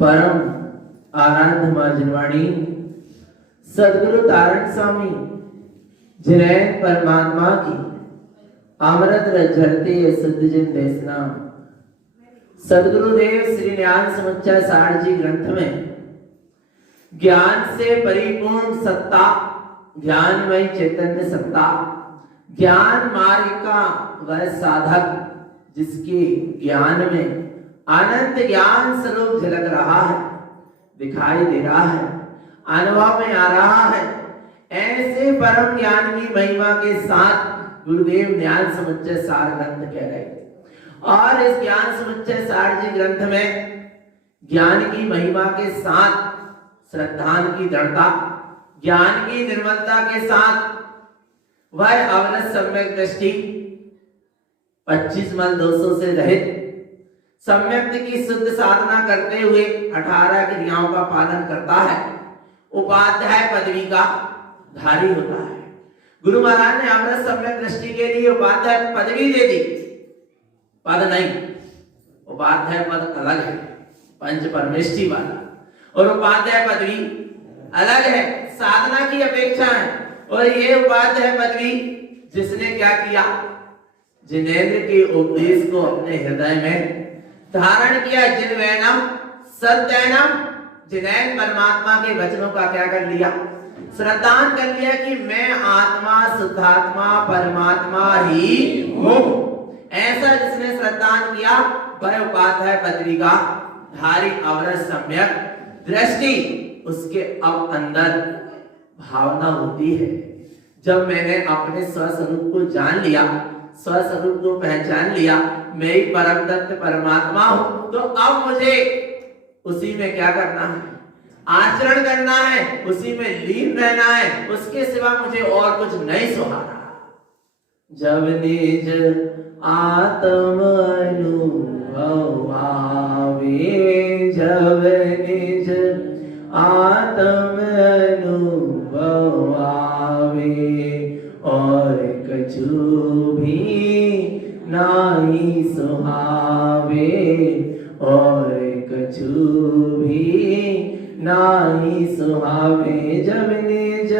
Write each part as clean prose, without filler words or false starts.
परम आराध्य मां जिनवाणी सदगुरु तारण स्वामी जिन्हें परमात्मा की अमृत रजरते शुद्ध जिन देशना सदगुरुदेव श्री ज्ञान समुच्चय सार जी ग्रंथ में ज्ञान से परिपूर्ण सत्ता, ज्ञानमय चैतन्य सत्ता, ज्ञान मार्ग का वह साधक जिसके ज्ञान में अनंत ज्ञान स्वरूप झलक रहा है, दिखाई दे रहा है, अनुभव में आ रहा है, ऐसे परम ज्ञान की महिमा के साथ गुरुदेव ज्ञान समुच्चय सार ग्रंथ कह रहे हैं। और इस ज्ञान समुच्चय सार जी ग्रंथ में ज्ञान की महिमा के साथ श्रद्धान की दृढ़ता, ज्ञान की निर्मलता के साथ वह अवरत सम्यक दृष्टि, 25 मल दोषों से रहित सम्यक की शुद्ध साधना करते हुए 18 क्रियाओं का पालन करता है, उपाध्याय पदवी का धारी होता है। गुरु महाराज ने अमृत सम्यक दृष्टि के लिए उपाध्याय पदवी दे दी, पद नहीं, उपाध्याय पद अलग है, पंच परमेष्ठी वाला, और उपाध्याय पदवी अलग है, साधना की अपेक्षा है। और ये उपाध्याय पदवी जिसने क्या किया, जिनेंद्र के उपदेश को अपने हृदय में धारण किया, जिनवैनम सत्यैनम, जिन्हें परमात्मा के वचनों का क्या कर लिया, श्रद्धान कर लिया कि मैं आत्मा शुद्धात्मा परमात्मा ही हूं। ऐसा जिसने श्रद्धान किया वह उपाध्याय पदवी का धारी अवरत सम्यक दृष्टि, उसके अब अंदर भावना होती है, जब मैंने अपने स्वस्वरूप को जान लिया, स्वस्वरूप को पहचान लिया, मैं ही परम तत्व परमात्मा हूं, तो अब मुझे उसी में क्या करना है, आचरण करना है, उसी में लीन रहना है, उसके सिवा मुझे और कुछ नहीं सुहाना। जब निज आत्म अनुभव आवे, जब निज आत्म अनुभव आवे, और कछु भी नाही सुहावे, और कछु भी नाही सुहावे जब निज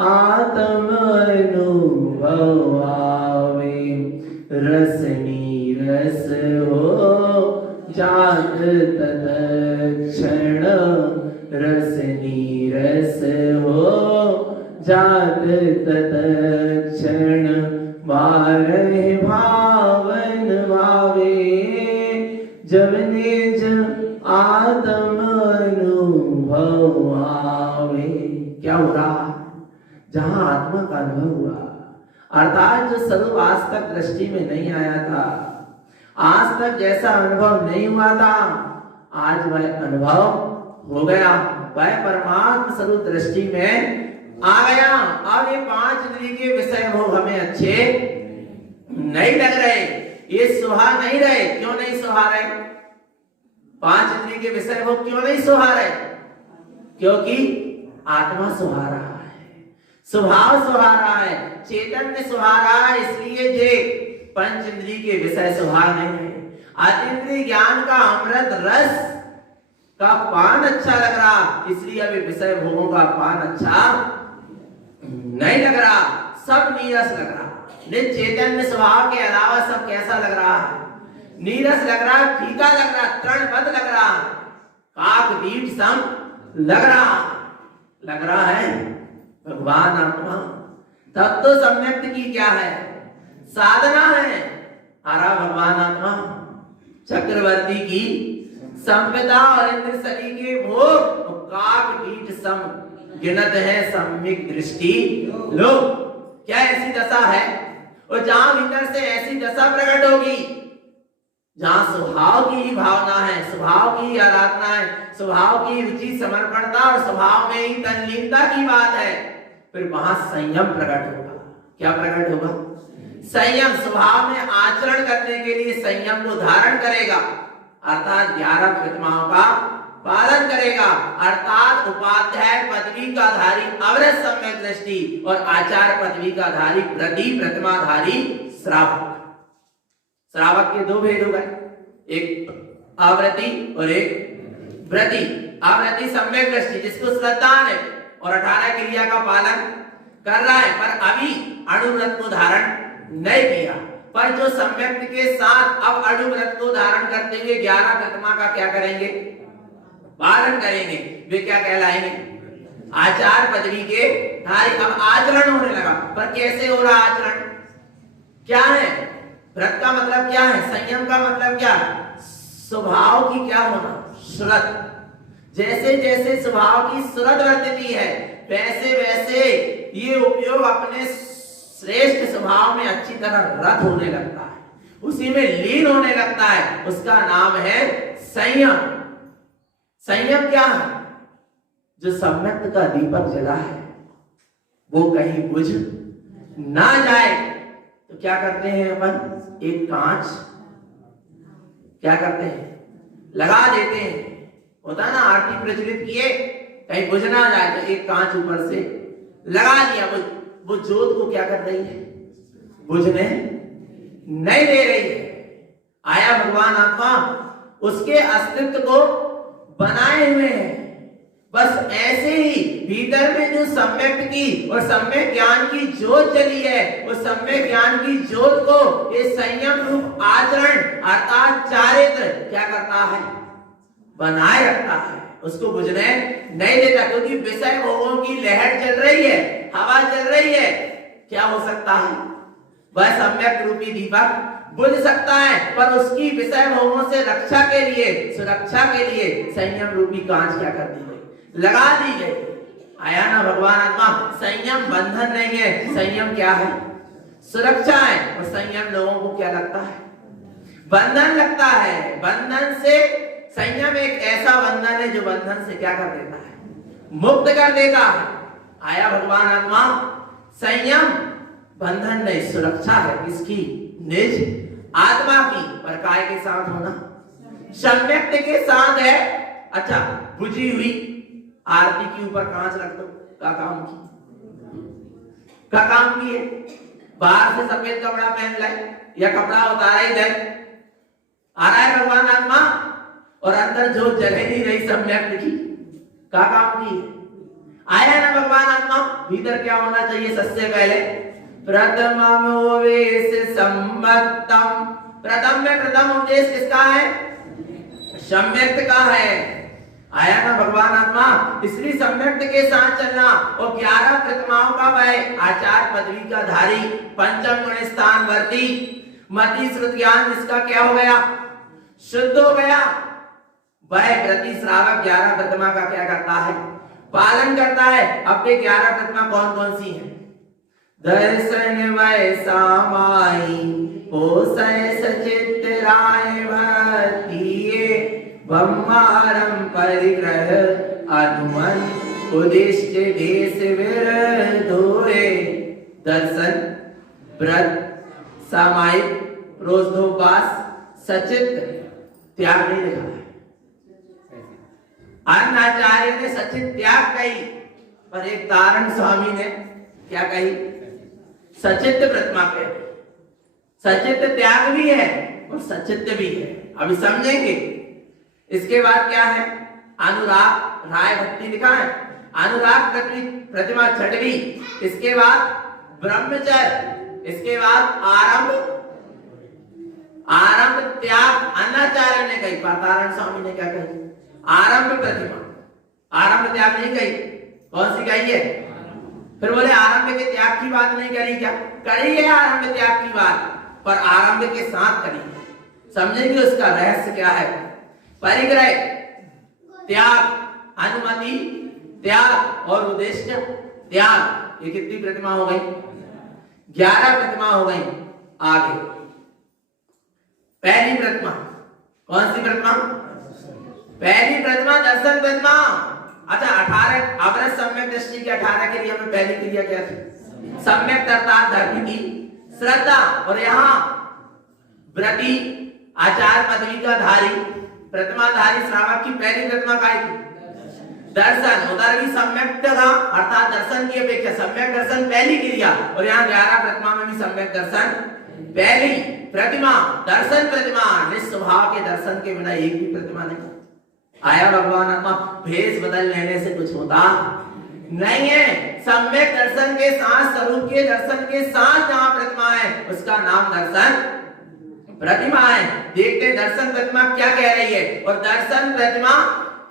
आत्म अनुभव आवे। रसनी रस हो जात तत्क्षण, रसनी रस हो जात तत्क्षण, बारह भावन भावे जब निज आत्म अनुभव आवे। क्या हो रहा? जहां आत्मा का अनुभव हुआ, अर्थात जो स्वरूप आज तक दृष्टि में नहीं आया था, आज तक जैसा अनुभव नहीं हुआ था, आज वह अनुभव हो गया, वह परमात्मा स्वरूप दृष्टि में आ गया। अब ये पांच इंद्रिय के विषय भोग हमें अच्छे नहीं लग रहे, ये सुहा नहीं रहे। क्यों नहीं सुहा रहे? पांच इंद्रिय के विषय भोग क्यों नहीं सुहा रहे? क्योंकि आत्मा सुहा रहा है, स्वभाव सुहा रहा है, चैतन्य सुहा रहा है, इसलिए ये पंच इंद्रिय के विषय सुहा नहीं है। अतीन्द्रिय ज्ञान का अमृत रस का पान अच्छा लग रहा, इसलिए अभी विषय भोगों का पान अच्छा नहीं लग रहा, सब नीरस लग रहा। निज चैतन्य स्वभाव के अलावा सब कैसा लग रहा है? नीरस लग रहा, फीका लग रहा, तृणबद्ध लग रहा, काक दीप सम लग रहा है। भगवान आत्मा तत्व सम्यक्त की क्या है? साधना है। आरा भगवान आत्मा चक्रवर्ती की संविदा और इंद्र सली के भोग, काक कीट सम गिनत है सम्यक दृष्टि लोग। क्या ऐसी दशा है? और जहां भीतर से ऐसी दशा प्रकट होगी, जहां स्वभाव की ही भावना है, स्वभाव की ही आराधना है, स्वभाव की रुचि समर्पणता और स्वभाव में ही तल्लीनता की बात है, फिर वहां संयम प्रकट होगा। क्या प्रकट होगा? संयम। स्वभाव में आचरण करने के लिए संयम को धारण करेगा, अर्थात 11 प्रतिमाओं का पालन करेगा, अर्थात उपाध्याय पदवी का धारी अवरत सम्यक दृष्टि और आचार्य पदवी का धारी प्रति प्रतिमाधारी श्रावक। श्रावक के दो भेद हो गए, एक आवृत्ति और एक व्रति। आवृत्ति सम्यक दृष्टि, जिसको श्रद्धा है और 18 क्रिया का पालन कर रहा है, पर अभी अणुव्रत को धारण नहीं किया। पर जो सम्यक के साथ अब अणुव्रत को धारण करते हुए 11 प्रतिमा का क्या करेंगे? पालन करेंगे, वे क्या कहलाएंगे? आचार्य पदवी के धारी। अब आचरण होने लगा, पर कैसे हो रहा आचरण? क्या है व्रत का मतलब? क्या है संयम का मतलब? क्या स्वभाव की क्या होना? श्रद्धा। जैसे जैसे स्वभाव की श्रद्धा वर्तती है, वैसे वैसे ये उपयोग अपने श्रेष्ठ स्वभाव में अच्छी तरह रत होने लगता है, उसी में लीन होने लगता है। उसका नाम है संयम। संयम क्या है? जो सम्यक का दीपक जला है वो कहीं बुझ ना जाए, तो क्या करते हैं अपन? एक कांच क्या करते हैं? लगा देते हैं। होता ना, आरती प्रज्वलित किए, कहीं बुझ ना जाए तो एक कांच ऊपर से लगा दिया। वो ज्योत को क्या कर रही है? बुझने नहीं दे रही है। आया भगवान आत्मा उसके अस्तित्व को बनाए हुए हैं। बस ऐसे ही भीतर में जो सम्यक की और सम्यक ज्ञान की ज्योत जली है, उस सम्यक ज्ञान की ज्योत को ये संयम रूप आचरण अर्थात चारित्र क्या करता है? बनाए रखता है, उसको बुझने नहीं देता। क्योंकि विषय भोगों की लहर चल रही है, हवा चल रही है, क्या हो सकता है? वह सम्यक रूपी दीपक बुझ सकता है, पर उसकी विषय भोगों से रक्षा के लिए, सुरक्षा के लिए संयम रूपी कांच क्या कर दी गई? लगा दी गई। आया ना भगवान आत्मा? संयम बंधन नहीं है, संयम क्या है? सुरक्षा है। और संयम लोगों को क्या लगता है? बंधन लगता है। बंधन से संयम एक ऐसा बंधन है जो बंधन से क्या कर देता है? मुक्त कर देता है। आया भगवान आत्मा? संयम बंधन नहीं, सुरक्षा है। किसकी? निज आत्मा की। पर काय के साथ होना? सम्यक्त के साथ है। अच्छा, बुझी हुई आरती के ऊपर कांच रख दो, क्या काम की? क्या काम की है? बाहर से सफेद कपड़ा पहन लाए या कपड़ा उतारा ही जाए? आ रहा है भगवान आत्मा? और अंदर जो जगह नहीं रही सम्यक की का काम की आया ना भगवान आत्मा। भीतर क्या होना चाहिए? सबसे पहले प्रथमम उपदेश सम्मतम। प्रथम में प्रथम उपदेश किसका है? सम्यक्त का है। आया ना भगवान आत्मा। इसलिए सम्यक्त के साथ चलना और 11 प्रतिमाओं का वह आचार्य पदवी का धारी, पंचम गुण स्थान वर्ती, मति श्रुत ज्ञान जिसका क्या हो गया? शुद्ध हो गया। वह प्रति श्रावक 11 प्रतिमा का क्या करता है? पालन करता है। अब ये 11 प्रतिमा कौन कौन सी हैं? दर्शन वैसा माई हो सचित राय भतिये ब्रह्मारम परिग्रह अनुमन उदिष्ट देश विरधोए। दर्शन, व्रत, सामायिक, रोजोपास, सचित, त्याग नहीं लिखा है। अन्नाचार्य ने सचित त्याग कही, पर एक तारण स्वामी ने क्या कही? सचित प्रतिमा कहे। सचित त्याग भी है और सचित भी है। अभी समझेंगे। इसके बाद क्या है? अनुराग राय भक्ति लिखा है। अनुराग प्रतिमा छठवीं। इसके बाद ब्रह्मचर्य। इसके बाद आरंभ त्याग अन्नाचार्य ने कही, पातारण स्वामी ने क्या कही? आरंभ प्रतिमा। आरंभ त्याग नहीं कही। कौन सी कही है? फिर बोले आरंभ के त्याग की बात नहीं करी क्या? करी है आरंभ त्याग की बात, पर आरंभ के साथ करी। समझेंगे उसका रहस्य क्या है। परिग्रह त्याग, अनुमति त्याग और उद्देश्य त्याग। ये कितनी प्रतिमा हो गई? 11 प्रतिमा हो गई। आगे पहली प्रतिमा कौन सी प्रतिमा? पहली प्रतिमा दर्शन प्रतिमा। अच्छा 18 अवरत सम्यक दृष्टि के 18 के लिए हमें पहली क्रिया क्या थी? सम्यक अर्थात धर्म की श्रद्धा। और यहाँ व्रती आचार्य पदवी का धारी प्रतिमाधारी श्रावक की पहली प्रतिमा काय थी? दर्शन। उधर भी सम्यक था अर्थात दर्शन की अपेक्षा सम्यक दर्शन पहली क्रिया, और यहाँ 11 प्रतिमा में भी सम्यक दर्शन पहली प्रतिमा। दर्शन प्रतिमा निस्वभाव के दर्शन के बिना एक भी प्रतिमा नहीं। आया भगवान आत्मा। भेष बदल लेने से कुछ होता नहीं है। सम्यक दर्शन के साथ, स्वरूप के दर्शन के साथ जहां प्रतिमा है उसका नाम दर्शन प्रतिमा है। देखते दर्शन प्रतिमा क्या कह रही है। और दर्शन प्रतिमा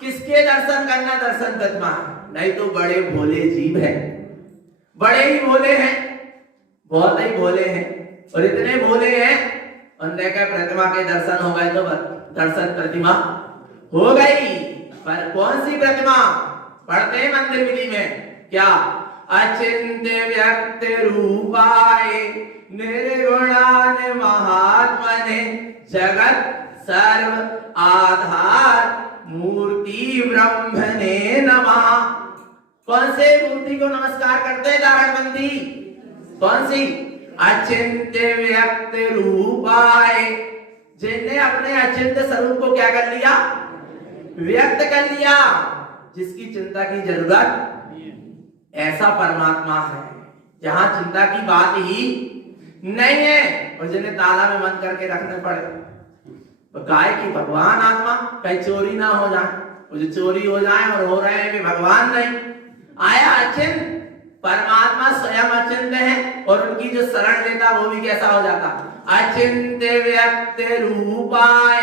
किसके दर्शन करना दर्शन प्रतिमा? नहीं तो बड़े भोले जीव है, बड़े ही भोले हैं, बहुत ही भोले हैं। और इतने भोले हैं उनने का प्रतिमा के दर्शन हो गए तो दर्शन प्रतिमा हो गई। पर कौन सी प्रतिमा? पढ़ते हैं मंदिर विधि में क्या? अचिंत्य व्यक्त रूपाय निर्गुणान महात्मने जगत सर्व आधार मूर्ति ब्रह्मणे नमः। कौन से मूर्ति को नमस्कार करते हैं दारणबंदी? कौन सी? अचिंत्य व्यक्त रूपाय, जिन्हें अपने अचिंत्य स्वरूप को क्या कर लिया? व्यक्त कर लिया, जिसकी चिंता की जरूरत ऐसा परमात्मा है जहां चिंता की बात ही नहीं है, और जिन्हें ताला में बंद करके रखने पड़े। तो गाय की भगवान आत्मा कहीं चोरी ना हो जाए, वो जो चोरी हो जाए और हो रहे हैं भी भगवान नहीं। आया अचिंत परमात्मा स्वयं अचिंत है, और उनकी जो शरण लेता वो भी कैसा हो जाता? अचिंत व्यक्त रूपाय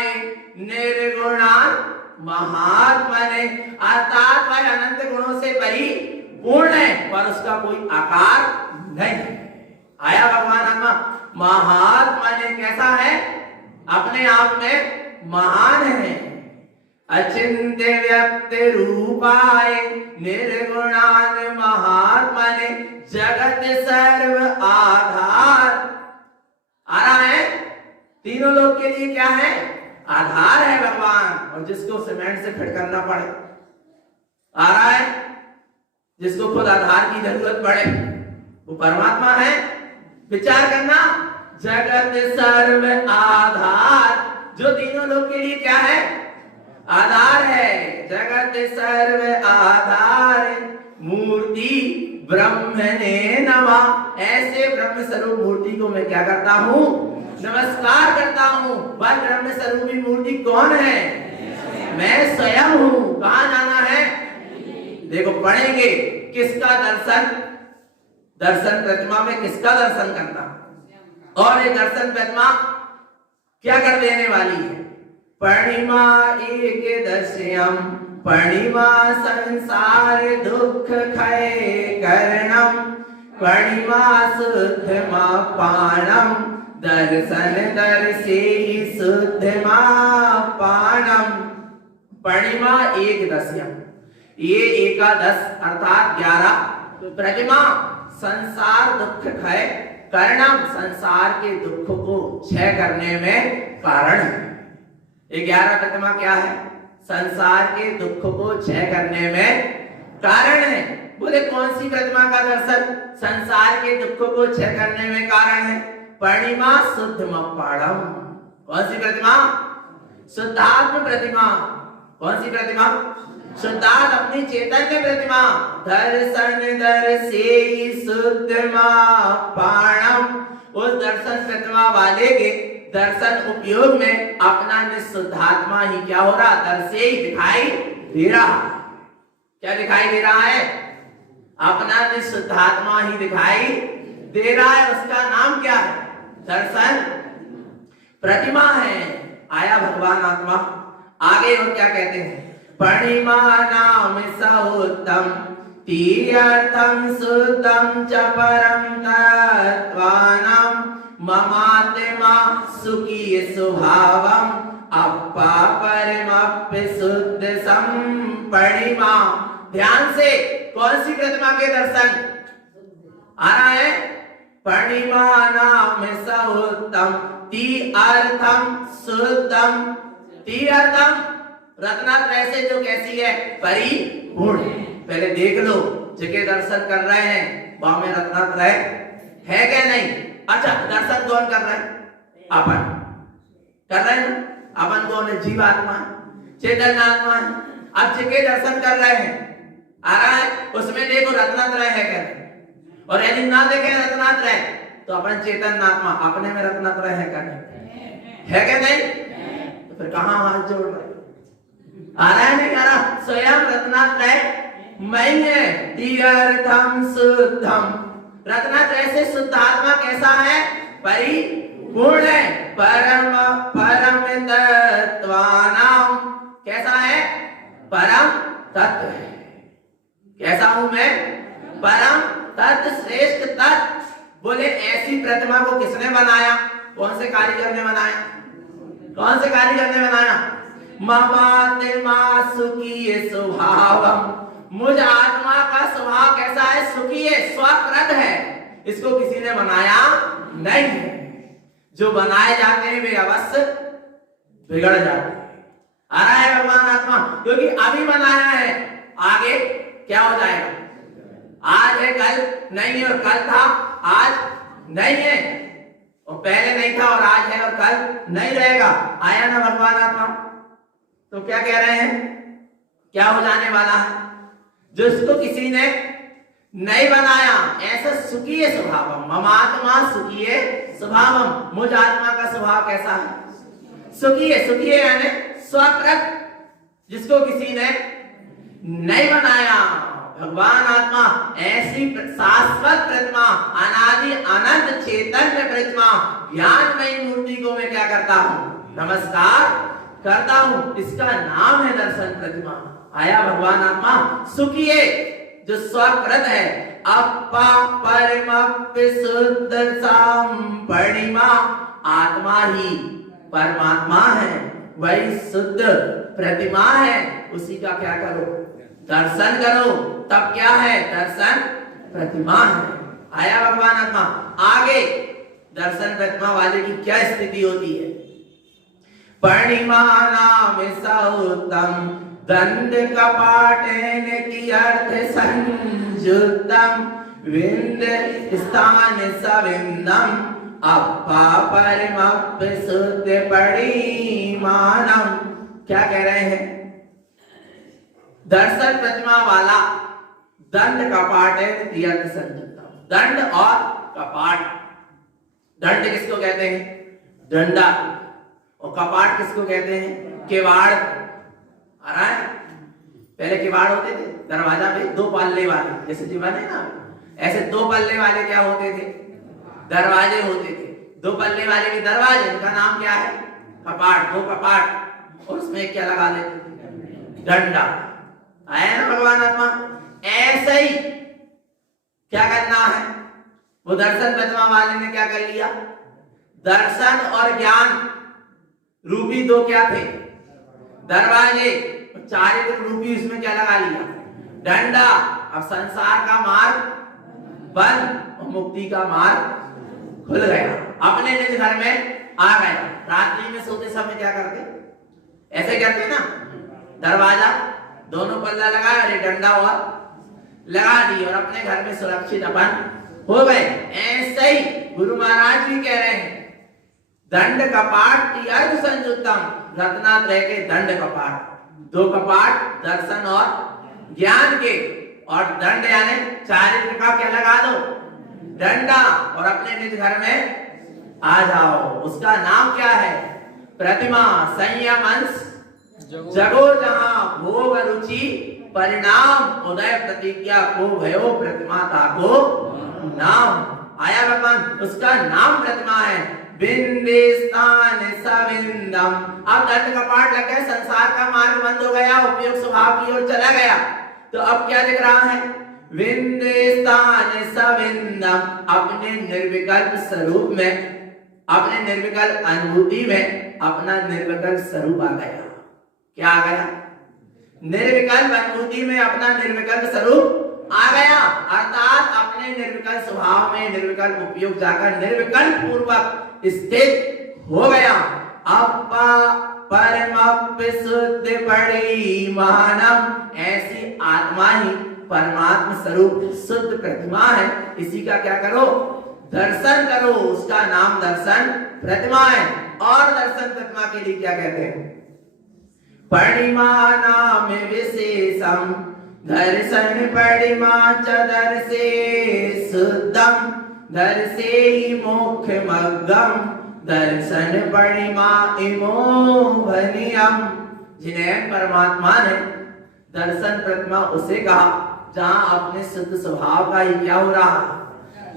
निर्गुणान महात्मने, अर्थात वह अनंत गुणों से परिपूर्ण है पर उसका कोई आकार नहीं। आया भगवान आत्मा। महात्मने कैसा है? अपने आप में महान है। अचिंत्य व्यक्त रूपाय निर्गुणान महात्मने जगत सर्व आधार। आ रहा है तीनों लोग के लिए क्या है? आधार है भगवान, और जिसको सीमेंट से फिट करना पड़े। आ रहा है जिसको खुद आधार की जरूरत पड़े वो परमात्मा है। विचार करना, जगत सर्व आधार, जो तीनों लोग के लिए क्या है? आधार है। जगत सर्व आधार मूर्ति ब्रह्मणे नमः। ऐसे ब्रह्म स्वरूप मूर्ति को मैं क्या करता हूँ? नमस्कार करता हूँ। वह ब्रह्म स्वरूपी मूर्ति कौन है? मैं स्वयं हूं। कहां जाना है? देखो पढ़ेंगे किसका दर्शन, दर्शन प्रतिमा में किसका दर्शन करना, और ये दर्शन प्रतिमा क्या कर देने वाली है? पणिमा एक दस्यम पणिमा संसार दुख क्षय करणम पणिमा शुद्धमा पाणम दर्शन दर्शे शुद्धमा पाणम। पणिमा एक दस्यम, ये एकादश अर्थात 11 प्रतिमा संसार दुख क्षय करणम, संसार के दुख को क्षय करने में कारण है। 11 प्रतिमा क्या है? संसार के दुख को क्षय करने में कारण है। बोले कौन सी प्रतिमा का दर्शन संसार के दुख को क्षय करने में कारण है? पणिमा शुद्धम पाणम। कौन सी प्रतिमा? शुद्धात्म प्रतिमा। कौन सी प्रतिमा? शुद्धात्म अपनी चैतन्य प्रतिमा। दर्शन दर्शे शुद्धमा पाणम, उस दर्शन प्रतिमा वाले के दर्शन उपयोग में अपना निशुद्धात्मा ही क्या हो रहा? दर्शे ही दिखाई दे रहा। क्या दिखाई दे रहा है? अपना निशुद्धात्मा ही दिखाई दे रहा है। उसका नाम क्या है? दर्शन प्रतिमा है। आया भगवान आत्मा। आगे और क्या कहते हैं? पणिमा नाम सहोत्तम तीर्थम शुद्धम च परम तत्वानाम ममात्मा सुखी स्वभावम अप्पा परमप्य शुद्ध संपणिमा। ध्यान से कौन सी प्रतिमा के दर्शन आ रहा है? पणिमा नाम सहोत्तम तीर्थम शुद्धम। तीर्थम रत्नात्रय से जो कैसी है? परिपूर्ण। पहले देख लो जिसके दर्शन कर रहे हैं वहां में रत्नात्रय है क्या नहीं? अच्छा दर्शन कौन कर रहा है? अपन कर रहे हैं। अपन कौन है? जीवात्मा चैतन्य आत्मा है। अब जिसके दर्शन कर रहे हैं आ रहा है उसमें देखो रत्नात्रय है क्या? और यदि ना देखे रत्नात्रय तो अपन चैतन्य आत्मा अपने में रत्नात्रय है क्या? है क्या नहीं? तो फिर कहां हाथ जोड़ रहे? आ रहा है नहीं आ रहा? स्वयं रत्नात्रय मैं है। तीर्थम शुद्धम, रत्नात्रय से शुद्ध आत्मा कैसा है? परिपूर्ण है। परम परम तत्वानाम, कैसा है? परम तत्व है। कैसा हूं मैं? परम तत्व, श्रेष्ठ तत्व। बोले ऐसी प्रतिमा को किसने बनाया? कौन से कारीगर ने बनाया? कौन से कारीगर ने बनाया? ममात्मा सुखी स्वभावम, मुझ आत्मा का स्वभाव कैसा है? सुखी है, स्वकृत है। इसको किसी ने बनाया नहीं है। जो बनाए जाते हैं वे अवश्य बिगड़ जाते हैं। आ रहा है भगवान आत्मा? क्योंकि अभी बनाया है, आगे क्या हो जाएगा? आज है कल नहीं है, और कल था आज नहीं है, और पहले नहीं था और आज है और कल नहीं रहेगा। आया ना भगवान आत्मा? तो क्या कह रहे हैं? क्या हो जाने वाला है? जिसको किसी ने नहीं बनाया, ऐसा सुखी स्वभाव, ममात्मा सुखी स्वभावम, मुझ आत्मा का स्वभाव कैसा है? सुखी है। सुखी है यानी स्वकृत, जिसको किसी ने नहीं बनाया। भगवान आत्मा ऐसी शाश्वत प्रतिमा, अनादि अनंत चैतन्य प्रतिमा, ज्ञानमयी मूर्ति को मैं क्या करता हूं? नमस्कार करता हूं। इसका नाम है दर्शन प्रतिमा। आया भगवान आत्मा? सुखी है, जो स्वकृत है। अपा परमप्य शुद्ध संपणिमा, आत्मा ही परमात्मा है, वही शुद्ध प्रतिमा है। उसी का क्या करो? दर्शन करो। तब क्या है? दर्शन प्रतिमा है। आया भगवान आत्मा? आगे दर्शन प्रतिमा वाले की क्या स्थिति होती है? पणिमा नाम सौतम दंड कपाटेन की अर्थ संयुक्तम विंद स्थान सविंदम अप्पा परमप्य शुद्ध परिमाणम। क्या कह रहे हैं? दर्शन प्रतिमा वाला दंड कपाटेन की अर्थ संयुक्तम। दंड और कपाट, दंड किसको कहते हैं? डंडा। और कपाट किसको कहते हैं? केवाड़। आ रहा है? पहले किवाड़ होते थे दरवाजा में 2 पल्ले वाले, जैसे जी बने ना, ऐसे 2 पल्ले वाले क्या होते थे? दरवाजे होते थे। 2 पल्ले वाले के दरवाजे, उनका नाम क्या है? कपाट। 2 कपाट, और उसमें क्या लगा देते थे? डंडा। आया ना भगवान आत्मा? ऐसे ही क्या करना है? वो दर्शन प्रतिमा वाले ने क्या कर लिया? दर्शन और ज्ञान रूपी 2 क्या थे? दरवाजे। चारित्र रूपी उसमें क्या लगा लिया? डंडा। अब संसार का मार्ग बंद और मुक्ति का मार्ग खुल गया, अपने निज घर में आ गया। रात्रि में सोते समय क्या करते? ऐसे करते ना, दरवाजा दोनों पल्ला लगाया और डंडा और लगा दी और अपने घर में सुरक्षित अपन हो गए। ऐसे ही गुरु महाराज भी कह रहे हैं, दंड कपाट अर्थ संयुक्तम, रत्नात्रय के दंड कपाट। 2 कपाट दर्शन और ज्ञान के, और दंड यानी चारित्र का क्या लगा दो? डंडा, और अपने निज घर में आ जाओ। उसका नाम क्या है? प्रतिमा। संयम अंश जगो जहां भोग रुचि परिणाम उदय प्रतिज्ञा को भयो प्रतिमा ताको नाम। आया भगवान, उसका नाम प्रतिमा है। बिंदेस्तान सविंदम। अब दंड कपाट लग गया, संसार का मार्ग बंद हो गया, उपयोग स्वभाव की ओर चला गया। तो अब क्या दिख रहा है? विंदेस्तान सविंदम, अपने निर्विकल्प स्वरूप में, अपने निर्विकल्प अनुभूति में अपना निर्विकल्प स्वरूप आ गया। क्या आ गया? निर्विकल्प अनुभूति में अपना निर्विकल्प स्वरूप आ गया, अर्थात अपने निर्विकल्प स्वभाव में निर्विकल्प उपयोग जाकर निर्विकल्प पूर्वक स्थित हो गया। अपा परम शुद्ध पड़ी महानम, ऐसी आत्मा ही परमात्मा स्वरूप शुद्ध प्रतिमा है। इसी का क्या करो? दर्शन करो। उसका नाम दर्शन प्रतिमा है। और दर्शन प्रतिमा के लिए क्या कहते हैं? परिमा नाम विशेषम दर्शन परिमा च दर्शे शुद्धम दर्शे मोक्ष मग्गम दर्शन परिमा इमो भनियम। जिन्हें परमात्मा ने दर्शन प्रतिमा उसे कहा जहां अपने शुद्ध स्वभाव का ही क्या हो रहा है?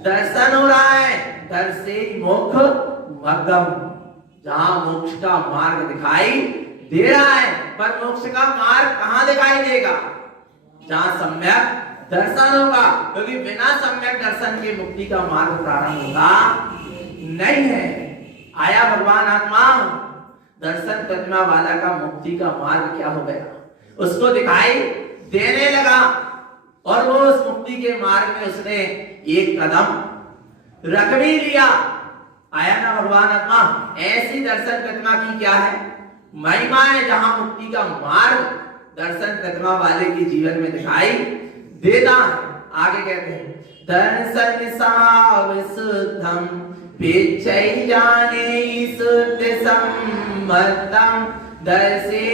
दर्शन हो रहा है। दर्शे मोक्ष मग्गम, जहां मोक्ष का मार्ग दिखाई दे रहा है। पर मोक्ष का मार्ग कहां दिखाई देगा? जहां सम्यक दर्शन होगा, क्योंकि बिना सम्यक दर्शन के मुक्ति का मार्ग प्रारंभ होगा नहीं है। आया भगवान आत्मा? दर्शन प्रतिमा वाला का मुक्ति का मार्ग क्या हो गया? उसको दिखाई देने लगा, और वो उस मुक्ति के मार्ग में उसने एक कदम रख भी लिया। आया ना भगवान आत्मा? ऐसी दर्शन प्रतिमा की क्या है? महिमा है, जहां मुक्ति का मार्ग दर्शन प्रतिमा वाले के जीवन में दिखाई देता है। आगे कहते हैं, दर्शन साव शुद्धम पिछै जाने शुद्ध सम्मतम दर्शे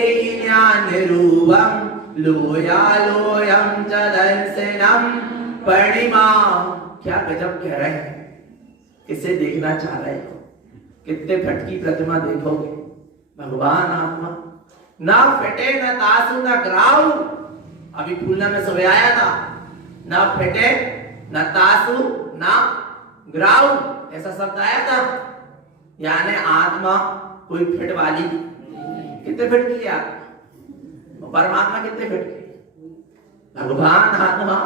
ज्ञान रूपम लोया लोयम च दर्शनम परिमा। क्या गजब कह रहे हैं। किसे देखना चाह रहे हो? कितने फटकी प्रतिमा देखोगे? भगवान आत्मा। ना फटे न तासु न ग्राउ। अभी खुलना में सुबह आया था, ना फटे न तासु न ग्राउ, ऐसा शब्द आया था। यानी आत्मा कोई फिट वाली। कितने फिट की आत्मा? परमात्मा कितने फिट की? भगवान आत्मा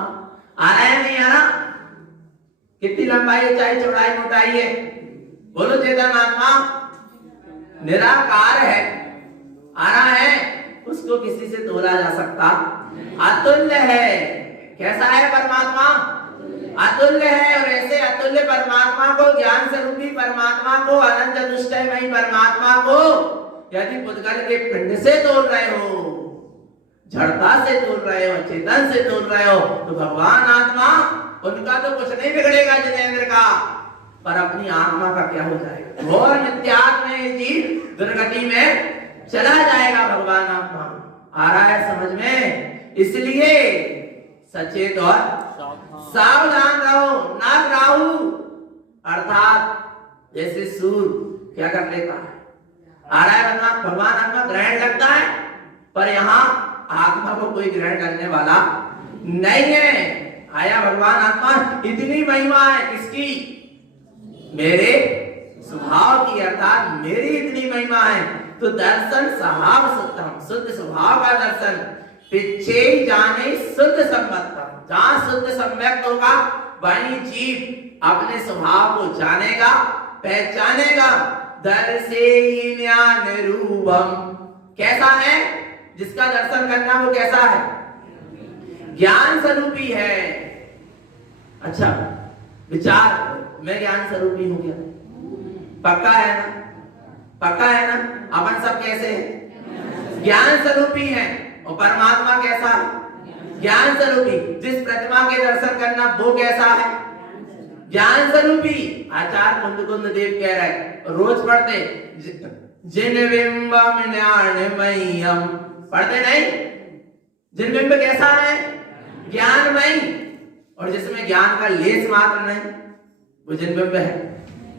आ रहा है नहीं आ रहा? कितनी लंबाई ऊंचाई चौड़ाई मोटाई है? बोलो चेतन आत्मा निराकार है, आ रहा है। उसको किसी से तोला जा सकता? अतुल्य है। कैसा है परमात्मा? अतुल्य है। और ऐसे अतुल्य परमात्मा को, ज्ञान स्वरूपी परमात्मा को, अनंत चतुष्टयमयी परमात्मा को यदि पुद्गल के पिंड से तोल रहे हो, जड़ता से तोल रहे हो, चेतन से तोल रहे हो, तो भगवान आत्मा, उनका तो कुछ नहीं बिगड़ेगा जिनेंद्र का, पर अपनी आत्मा का क्या हो जाएगा? घोर नित्यात्म में जीव दुर्गति में चला जाएगा। भगवान आत्मा आ रहा है समझ में। इसलिए सचेत और सावधान रहो, ना राहु। अर्थात जैसे सूर्य क्या कर लेता है, आ रहा है भगवान आत्मा, ग्रहण लगता है, पर यहाँ आत्मा को कोई ग्रहण करने वाला नहीं है। आया भगवान आत्मा, इतनी महिमा है किसकी? मेरे स्वभाव की, अर्थात मेरी इतनी महिमा है। तो दर्शन स्वभाव शुद्धम, शुद्ध स्वभाव का दर्शन, पिछे जाने शुद्ध सम्मतम, जहां शुद्ध सम्यक्त होगा वही जीव अपने स्वभाव को जानेगा, पहचानेगा। दर्शे ज्ञान रूपम, कैसा है? जिसका दर्शन करना वो कैसा है? ज्ञान स्वरूपी है। अच्छा विचार, मैं ज्ञान स्वरूपी हूं क्या? पक्का है ना? पक्का है ना? अपन सब कैसे हैं? ज्ञान स्वरूपी हैं। और परमात्मा कैसा है? ज्ञान स्वरूपी। जिस प्रतिमा के दर्शन करना वो कैसा है? ज्ञान स्वरूपी। आचार्य कुंद देव कह रहे, रोज पढ़ते, जिन बिंबम ज्ञानमयम, पढ़ते नहीं? जिन बिंब कैसा है? ज्ञानमयी। और जिसमें ज्ञान का लेस मात्र नहीं, वो जिन बिंब है,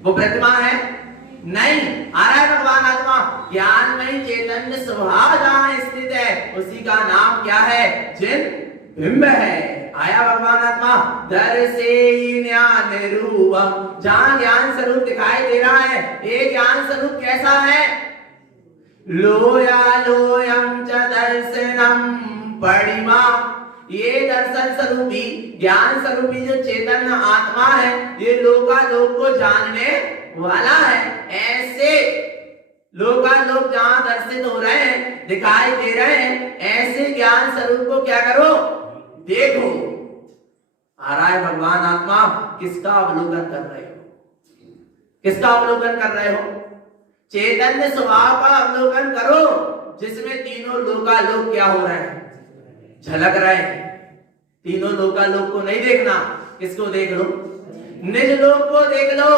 वो प्रतिमा है नहीं। आ रहा है भगवान आत्मा, ज्ञानमयी चैतन्य स्वभाव जहां स्थित है उसी का नाम क्या है? जिन बिंब है। आया भगवान आत्मा, दर्शे ज्ञान रूपम, जहां ज्ञान स्वरूप दिखाई दे रहा है, ये ज्ञान स्वरूप कैसा है? लोया लोयम च दर्शनम परिमा, ये दर्शन स्वरूपी, ज्ञान स्वरूपी जो चैतन्य आत्मा है, ये लोकालोक को जानने वाला है। ऐसे लोकालोक जहां दर्शित हो रहे हैं, दिखाई दे रहे हैं, ऐसे ज्ञान स्वरूप को क्या करो? देखो। आ रहा है भगवान आत्मा, किसका अवलोकन कर रहे हो? किसका अवलोकन कर रहे हो? चैतन्य स्वभाव का अवलोकन करो, जिसमें तीनों लोकालोक क्या हो रहे हैं? झलक रहे हैं। तीनों लोकालोक को नहीं देखना, किसको देख लो? निज लोक को देख लो।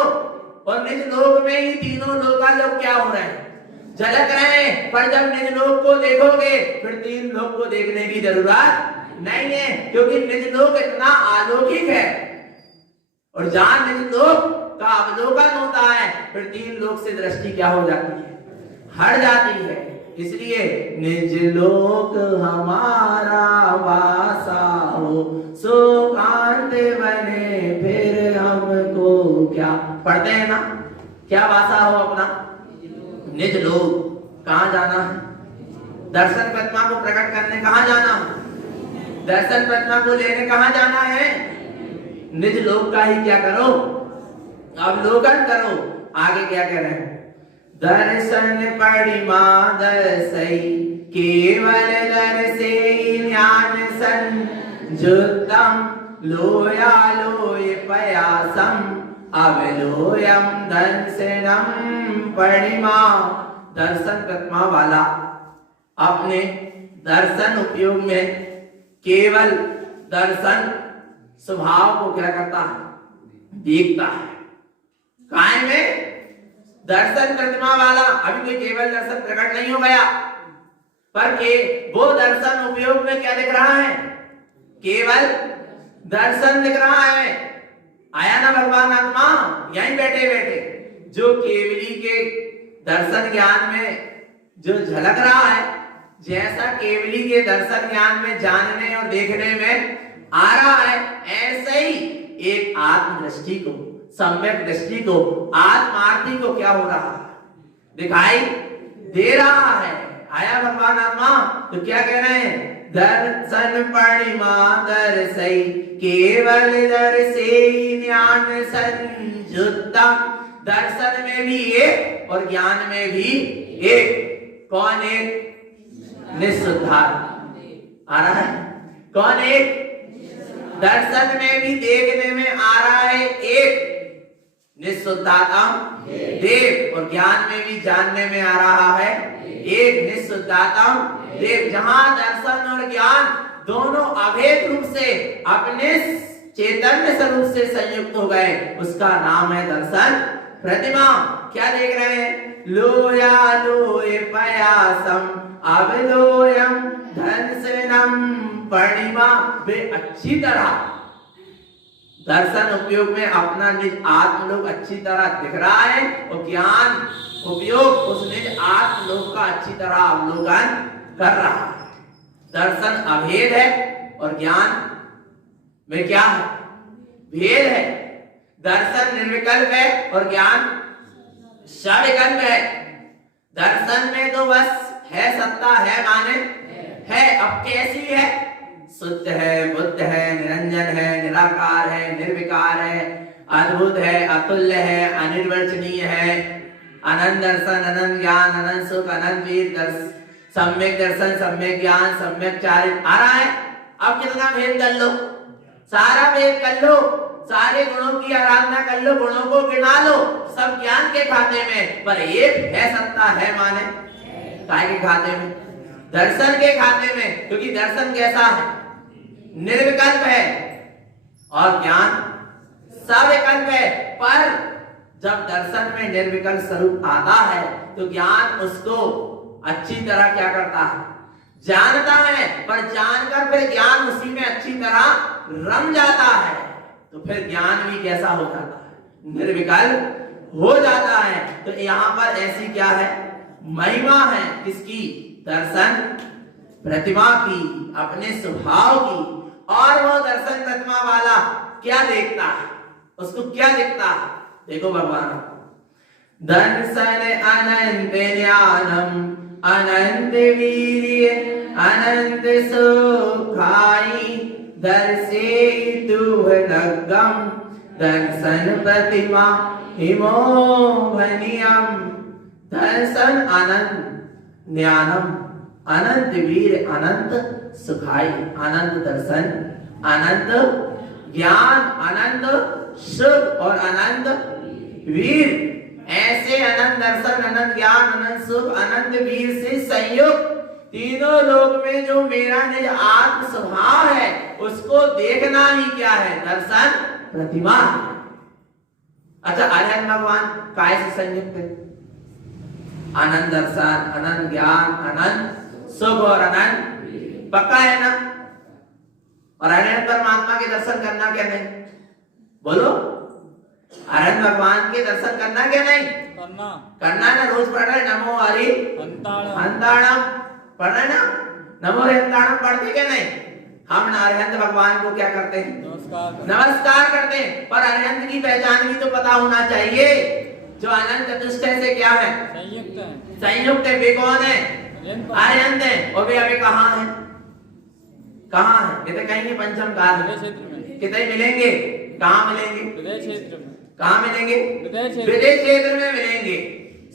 और निज लोक में ही तीनों लोकालोक क्या हो रहे हैं? झलक रहे हैं। पर जब निज लोक को देखोगे फिर तीन लोक को देखने की जरूरत नहीं है, क्योंकि निज लोक इतना अलौकिक है। और जहां निज लोक का अवलोकन होता है, फिर तीन लोक से दृष्टि क्या हो जाती है? हट जाती है। इसलिए निज लोक हमारा वासा हो, सो कांत बने फिर हमको क्या? पढ़ते हैं ना, क्या वासा हो अपना? निज लोक। कहां जाना है? दर्शन प्रतिमा को प्रकट करने कहां जाना है? दर्शन प्रतिमा को लेने कहां जाना है? निज लोक का ही क्या करो? अवलोकन करो। आगे क्या कह रहे हैं? दर्शन परिमा दर्शई, केवल दर्शे ज्ञान संयुक्तम, लोया लोय पयासम, अवलोयम दर्शनम परिमा। दर्शन प्रतिमा वाला अपने दर्शन उपयोग में केवल दर्शन स्वभाव को क्या करता है? देखता है। काय में? दर्शन प्रतिमा वाला अभी कोई केवल दर्शन प्रकट नहीं हो गया, पर के वो दर्शन उपयोग में क्या दिख रहा है? केवल दर्शन दिख रहा है। आया ना भगवान आत्मा? यहीं बैठे बैठे जो केवली के दर्शन ज्ञान में जो झलक रहा है, जैसा केवली के दर्शन ज्ञान में जानने और देखने में आ रहा है, ऐसे ही एक आत्म दृष्टि को, सम्यक दृष्टि को, आत्मार्थी को क्या हो रहा है? दिखाई दे रहा है। आया भगवान आत्मा? तो क्या कह रहे हैं? दर्शन परिमा दर्शई, केवल दर्शे ज्ञान संयुक्तम। दर्शन में भी एक और ज्ञान में भी एक। कौन एक? निःशुद्धात्मा। आ रहा है? कौन एक? दर्शन में भी देखने में आ रहा है एक, निःशुद्धात्मा देव। और ज्ञान में भी जानने में आ रहा है एक, निःशुद्धात्मा देव। जहां दर्शन और ज्ञान दोनों अभेद रूप से अपने चैतन्य स्वरूप से संयुक्त हो गए, उसका नाम है दर्शन प्रतिमा। क्या देख रहे हैं? लोया लोय पयासम, अवलोयम दर्शनम परिमा। वे अच्छी तरह दर्शन उपयोग में अपना निज आत्मलोक अच्छी तरह दिख रहा है, और ज्ञान उपयोग उस निज आत्मलोक का अच्छी तरह अवलोकन कर रहा है। दर्शन अभेद है और ज्ञान में क्या है? भेद है। दर्शन निर्विकल्प है और ज्ञान सविकल्प है। दर्शन में तो बस है, सत्ता है, माने है। अब कैसी है? शुद्ध है, बुद्ध है, निरंजन है, निराकार है, निर्विकार है, अद्भुत है, अतुल्य है, अनिर्वचनीय है, अनंत दर्शन, अनंत ज्ञान, अनंत सुख, अनंत वीर, सम्यक दर्शन, सम्यक ज्ञान, सम्यक चारित्र आ रहा है। अब कितना भेद कर लो, सारा भेद कर लो, सारे गुणों की आराधना कर लो, गुणों को गिना लो, सब ज्ञान के खाते में, पर एक है, सत्ता है, माने काय के खाते में? दर्शन के खाते में। क्योंकि दर्शन कैसा है? निर्विकल्प है और ज्ञान सविकल्प है। पर जब दर्शन में निर्विकल्प स्वरूप आता है तो ज्ञान उसको अच्छी तरह क्या करता है? जानता है। पर जानकर फिर ज्ञान उसी में अच्छी तरह रम जाता है। तो फिर ज्ञान भी कैसा हो जाता है? निर्विकल्प हो जाता है। तो यहाँ पर ऐसी क्या है? महिमा है। किसकी? दर्शन प्रतिमा की, अपने स्वभाव की। और वो दर्शन प्रतिमा वाला क्या देखता है? उसको क्या दिखता है? देखो भगवान, दर्शन अनंत ज्ञानम अनंत वीर्य अनंत सुखाई दर्शयितुः नग्गम दर्शन प्रतिमा हिमोभनियम। दर्शन अनंत ज्ञानम, अनंत वीर, अनंत सुखाई, अनंत दर्शन, अनंत ज्ञान, अनंत सुख और अनंत वीर। ऐसे अनंत दर्शन, अनंत ज्ञान, अनंत सुख, अनंत वीर से संयुक्त तीनों लोक में जो मेरा निज आत्म स्वभाव है उसको देखना ही क्या है? दर्शन प्रतिमा। अच्छा, अनंत भगवान काय से संयुक्त है? अनंत दर्शन, अनंत ज्ञान, अनंत सुख और अनंत, पक्का है ना? और अनंत परमात्मा के दर्शन करना क्या नहीं? बोलो, अनंत भगवान के दर्शन करना क्या नहीं? करना ना। रोज पढ़ रहे नमो हरि अंताणम, पढ़ रहे ना? नमो हरि अंताणम पढ़ते क्या नहीं? हम अरिहंत भगवान को क्या करते हैं? नमस्कार करते हैं। पर अरिहंत की पहचान भी तो पता होना चाहिए। जो अनंत चतुष्टय से क्या है? संयुक्त है। वे कौन है? अरिहंत है। और वे अभी कहाँ है? कहाँ है? ये तो कहेंगे पंचम काल में। कितने मिलेंगे? कहाँ मिलेंगे? कहाँ मिलेंगे? विदेश क्षेत्र में मिलेंगे।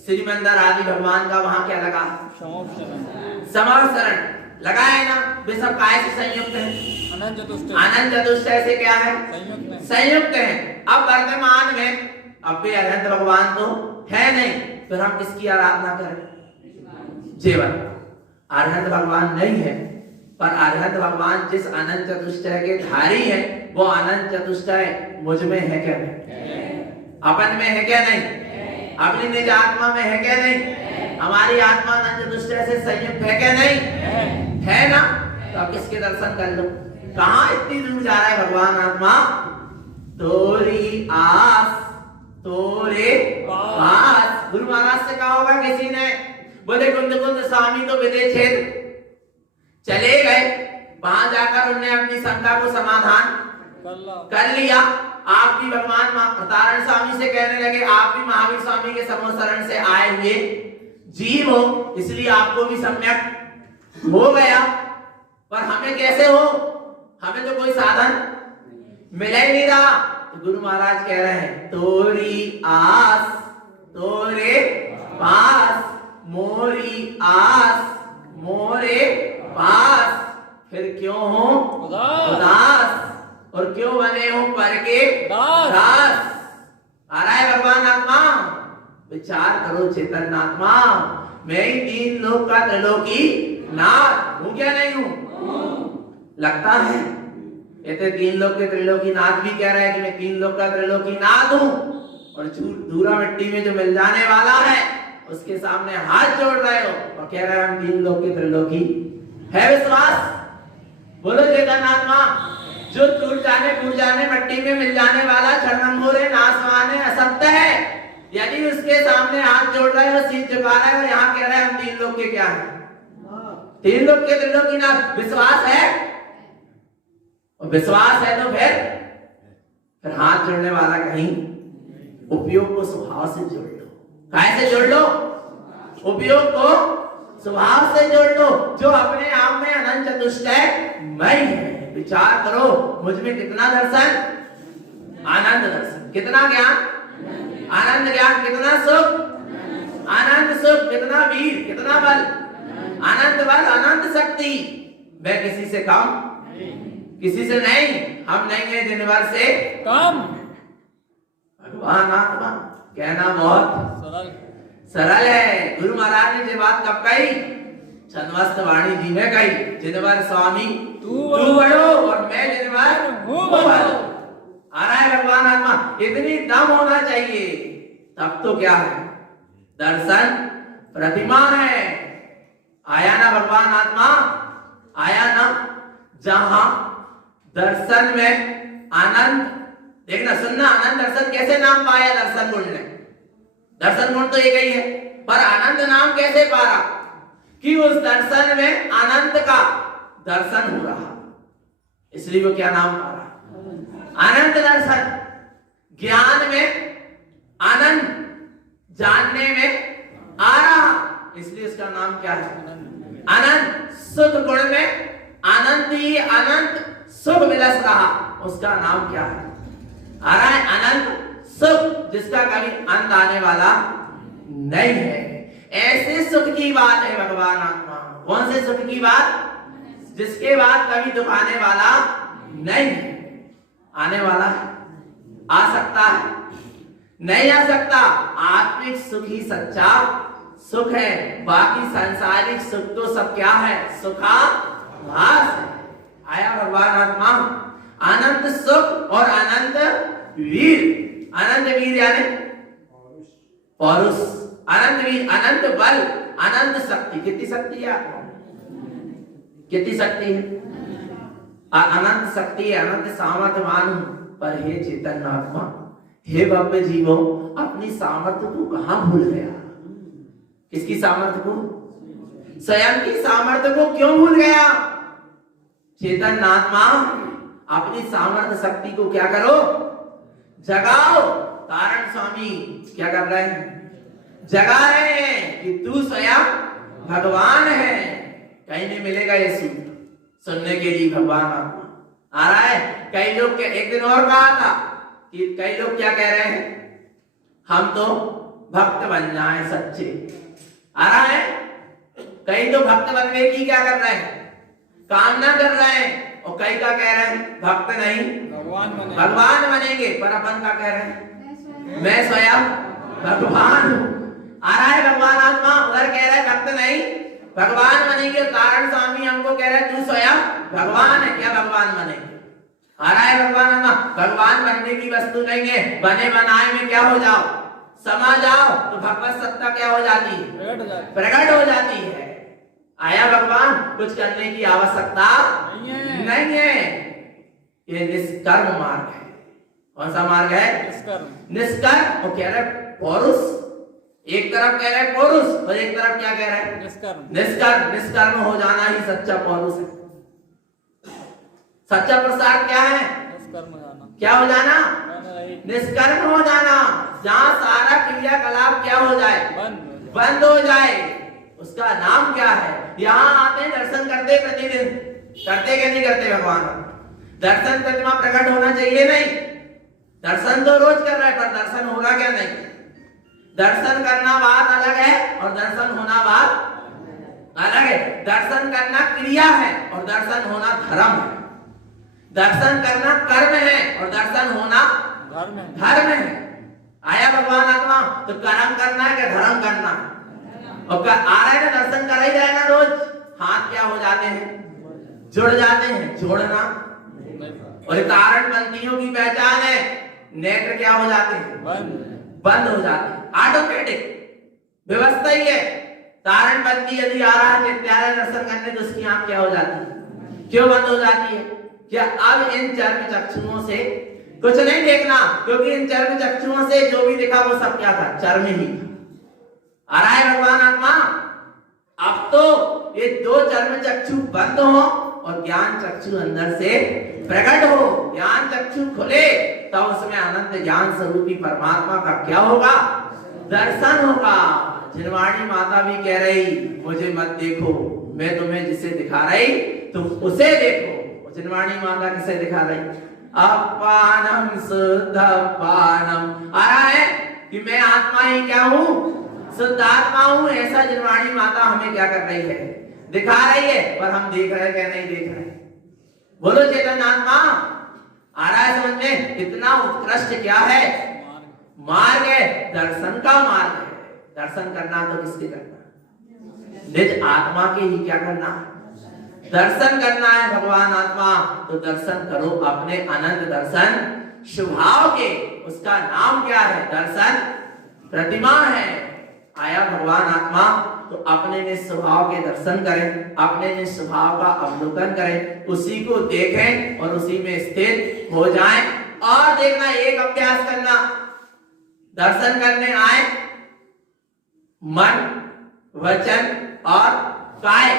श्रीमंदर आदि भगवान का वहां क्या लगा? समावसरण लगा है ना? वे सब काय से संयुक्त है? अनंत चतुष्टय से क्या है? संयुक्त है। अब वर्तमान में अब भी अनंत भगवान तो है नहीं, फिर हम किसकी आराधना करें? जीवन अनंत भगवान नहीं है, पर अनंत भगवान जिस अनंत चतुष्टय के धारी है वो अनंत चतुष्टय मुझ में है क्या नहीं? अपन में है क्या नहीं? अपनी निज आत्मा में है क्या नहीं? हमारी आत्मा अनंत चतुष्टय से संयुक्त है क्या नहीं? है ना? तो अब किसके दर्शन कर लो? कहाँ इतनी दूर जा रहा है भगवान आत्मा? तोरी आस तोरे पास। गुरु महाराज से कहा होगा किसी ने, बोले कुंद कुंद स्वामी तो विदेश क्षेत्र चले गए, वहां जाकर उन्होंने अपनी शंका को समाधान कर लिया। आप भी भगवान तारण स्वामी से कहने लगे, आप भी महावीर स्वामी के समोसरण से आए हुए जीव हो, इसलिए आपको भी सम्यक हो गया। पर हमें कैसे हो? हमें तो कोई साधन मिल ही नहीं रहा। तो गुरु महाराज कह रहे हैं, तोरी आस तोरे पास, मोरी आस मोरे पास, फिर क्यों हो उदास, और क्यों बने हो पर के दास। आ रहा है भगवान आत्मा, विचार करो चेतन आत्मा, मैं ही तीन लोक का त्रिलोकी नाथ हूं क्या नहीं हूं? लगता है ये तीन लोक के त्रिलोकी नाथ भी कह रहे हैं कि मैं तीन लोक का त्रिलोकी नाथ हूं, और धूरा मिट्टी में जो मिल जाने वाला है उसके सामने हाथ जोड़ रहे हो और कह रहे हैं हम तीन लोक के त्रिलोकी। है विश्वास? बोलो चेतन आत्मा, जो टूट जाने फूट जाने मिट्टी में मिल जाने वाला क्षणभंगुर नाशवान असत्य है, यदि उसके सामने हाथ जोड़ रहे हो, सीध झुका रहे हो, यहाँ कह रहे हैं हम तीन लोग के क्या है? तीन लोग के त्रिलोकीनाथ। विश्वास है, और विश्वास है तो फिर हाथ जोड़ने वाला कहीं। उपयोग को स्वभाव से जोड़ लो। कैसे जोड़ लो? उपयोग को स्वभाव से जोड़ लो। जो अपने आप में अनंत चतुष्टय मैं है। विचार करो, मुझ में कितना दर्शन? आनंद दर्शन। कितना ज्ञान? आनंद ज्ञान। कितना सुख? आनंद सुख। कितना वीर? कितना बल? आनंद बल, आनंद शक्ति। मैं किसी से कम, किसी से नहीं। हम नहीं है दिन भर से कम। भगवान आत्मा कहना बहुत सरल है। गुरु महाराज ने ये बात कब कही? छंदमस्त वाणी जी ने कही। जिनवर स्वामी तू बड़ो और मैं जिनवर हूँ बड़ो। आ रहा है भगवान आत्मा। इतनी दम होना चाहिए, तब तो क्या है? दर्शन प्रतिमा है। आया ना भगवान आत्मा? आया ना? जहां दर्शन में आनंद, देखना सुनना, आनंद दर्शन कैसे नाम पाया दर्शन गुण ने? दर्शन गुण तो एक ही है, पर आनंद नाम कैसे पाया? कि उस दर्शन में आनंद का दर्शन हो रहा, इसलिए वो क्या नाम पा रहा? आनंद दर्शन। ज्ञान में आनंद, जानने में आ रहा, इसलिए उसका नाम क्या है? आनंद। सुख गुण में आनंद ही अनंत सुख विलस रहा, उसका नाम क्या है? आ रहा है अनंत सुख, जिसका कभी अंत आने वाला नहीं है। ऐसे सुख की बात है भगवान आत्मा। कौन से सुख की बात? जिसके बाद कभी दुख आने वाला नहीं है। आने वाला है? आ सकता है? नहीं आ सकता। आत्मिक सुख ही सच्चा सुख है। बाकी सांसारिक सुख तो सब क्या है? सुखाभास है। आया भगवान आत्मा। अनंत सुख और अनंत वीर। अनंत वीर यानी पौरुष, अनंत वीर, अनंत बल, अनंत शक्ति। कितनी शक्ति है आत्मा? कितनी शक्ति है? अनंत शक्ति है, अनंत सामर्थ्यवान हूं। पर हे चेतन आत्मा, हे भव्य जीवो, अपनी सामर्थ्य को कहां भूल गया? किसकी सामर्थ्य को? स्वयं की सामर्थ्य को क्यों भूल गया? चेतन आत्मा, अपनी सामर्थ्य शक्ति को क्या करो? जगाओ। तारण स्वामी क्या कर रहे हैं? जगा रहे हैं कि तू स्वयं भगवान है। कहीं नहीं मिलेगा ये सुनने के लिए भगवान आत्मा। आ रहा है? कई लोग के एक दिन और कहा था कि कई लोग क्या कह रहे हैं? हम तो भक्त बन जाएं सच्चे। आ रहा है? कई तो भक्त बनने की क्या कर रहे हैं? कामना कर रहे हैं। और कई का कह रहे हैं? भक्त नहीं भगवान बनेंगे। पर अपन का कह रहे हैं? मैं स्वयं भगवान हूं। आ रहा है भगवान आत्मा। उधर कह रहे हैं भक्त नहीं भगवान बनेंगे। तारण स्वामी हमको कह रहे हैं तू स्वयं भगवान है, क्या भगवान बनेंगे? आ रहा है भगवान आत्मा। भगवान बनने की वस्तु नहीं है। बने बनाए में क्या हो जाओ? समा जाओ तो भगवत सत्ता क्या हो जाती है? प्रकट हो जाती है। आया भगवान, कुछ करने की आवश्यकता नहीं है। ये निष्कर्म मार्ग है। कौन सा मार्ग है? निष्कर्म। वो कह रहे पौरुष, एक तरफ कह रहे पौरुष और एक तरफ क्या कह रहे? निष्कर्म। निष्कर्म हो जाना ही सच्चा पौरुष है। सच्चा प्रसाद क्या है? क्या हो जाना? निष्कर्म हो जाना। जहां सारा क्रियाकलाप क्या हो जाए? बंद हो जाए। उसका नाम क्या है? यहाँ आते हैं दर्शन करते प्रतिदिन। करते क्या नहीं करते भगवान? दर्शन प्रतिमा प्रकट होना चाहिए नहीं? दर्शन तो रोज कर रहे हैं, पर दर्शन होगा क्या? नहीं। दर्शन करना बात अलग है और दर्शन होना बात अलग है। दर्शन करना क्रिया है और दर्शन होना धर्म है। दर्शन करना कर्म है और दर्शन होना धर्म है। आया भगवान आत्मा। तो कर्म करना है क्या धर्म करना है? और आ रहा है ना, दर्शन कर ही रहेगा रोज। हाथ क्या हो जाते हैं? जुड़ जाते हैं। जोड़ना और तारण बंदियों की पहचान है। नेत्र क्या हो जाते हैं? बंद हो जाते हैं। ऑटोमेटिक व्यवस्था ही है। तारण बंदी यदि आ रहा है चित्तालय दर्शन करने तो उसकी आंख क्या हो जाती है? क्यों बंद हो जाती है? क्या अब इन चर्म चक्षुओं से कुछ नहीं देखना, क्योंकि इन चर्म चक्षुओं से जो भी देखा वो सब क्या था? चर्म ही था। आ रहा है भगवान आत्मा। अब तो ये दो चर्म चक्षु बंद हो और ज्ञान चक्षु अंदर से प्रकट हो। ज्ञान चक्षु खुले तब उसमें अनंत ज्ञान स्वरूपी परमात्मा का क्या होगा? दर्शन होगा। जिनवाणी माता भी कह रही मुझे मत देखो, मैं तुम्हें जिसे दिखा रही तुम उसे देखो। जिनवाणी माता किसे दिखा रही? अपानम शुद्ध पानम। आ रहा है कि मैं आत्मा ही क्या हूँ? शुद्ध आत्मा हूँ। ऐसा जिनवाणी माता हमें क्या कर रही है? दिखा रही है। पर हम देख रहे हैं क्या नहीं देख रहे? बोलो चेतन आत्मा। आ रहा है समझ में? इतना उत्कृष्ट क्या है? मार्ग है, दर्शन का मार्ग है। दर्शन करना तो किसके करना? निज आत्मा के ही क्या करना? दर्शन करना है भगवान आत्मा। तो दर्शन करो अपने अनंत दर्शन स्वभाव के। उसका नाम क्या है? दर्शन प्रतिमा है। आया भगवान आत्मा तो अपने निज स्वभाव के दर्शन करें, अपने निज स्वभाव का अवलोकन करें, उसी को देखें और उसी में स्थित हो जाएं। और देखना, एक अभ्यास करना, दर्शन करने आए मन वचन और काय,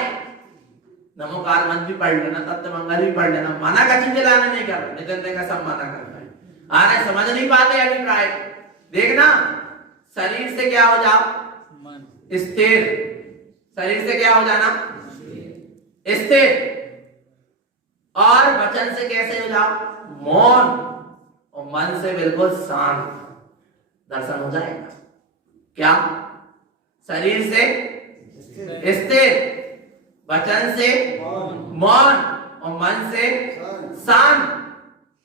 नमोकार मंत्र भी पढ़ लेना, तत्व मंगल भी पढ़ लेना। मना का चीज लाना नहीं कर, निकलने का सब मना करना है। आ रहे समझ नहीं पाते अभिप्राय। देखना, शरीर से क्या हो जाओ? स्थिर। शरीर से क्या हो जाना? स्थिर। और वचन से कैसे हो जाओ? मौन। और मन से बिल्कुल शांत। दर्शन हो जाएगा क्या? शरीर से स्थिर, वचन से मौन और मन से शांत।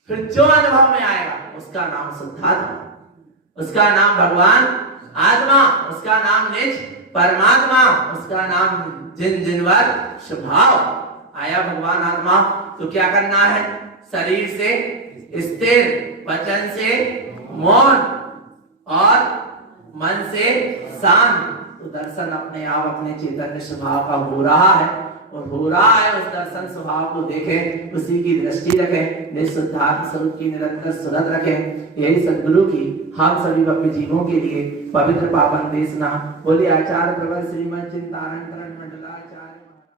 फिर जो अनुभव में आएगा उसका नाम शुद्धात्मा, उसका नाम भगवान आत्मा, उसका नाम निज परमात्मा, उसका नाम जिन जिनवर स्वभाव। आया भगवान आत्मा तो क्या करना है? शरीर से स्थिर, वचन से मौन और मन से शांत। तो दर्शन अपने आप अपने चैतन्य स्वभाव का हो रहा है और हो रहा है। उस दर्शन स्वभाव को देखें, उसी की दृष्टि रखें, निःशुद्धात्म स्वरूप की निरंतर सुरत रखें। यही सद्गुरु की हम सभी भक्त जीवों के लिए पवित्र पावन देशना। बोले आचार्य प्रवर श्रीमद चिंतामणि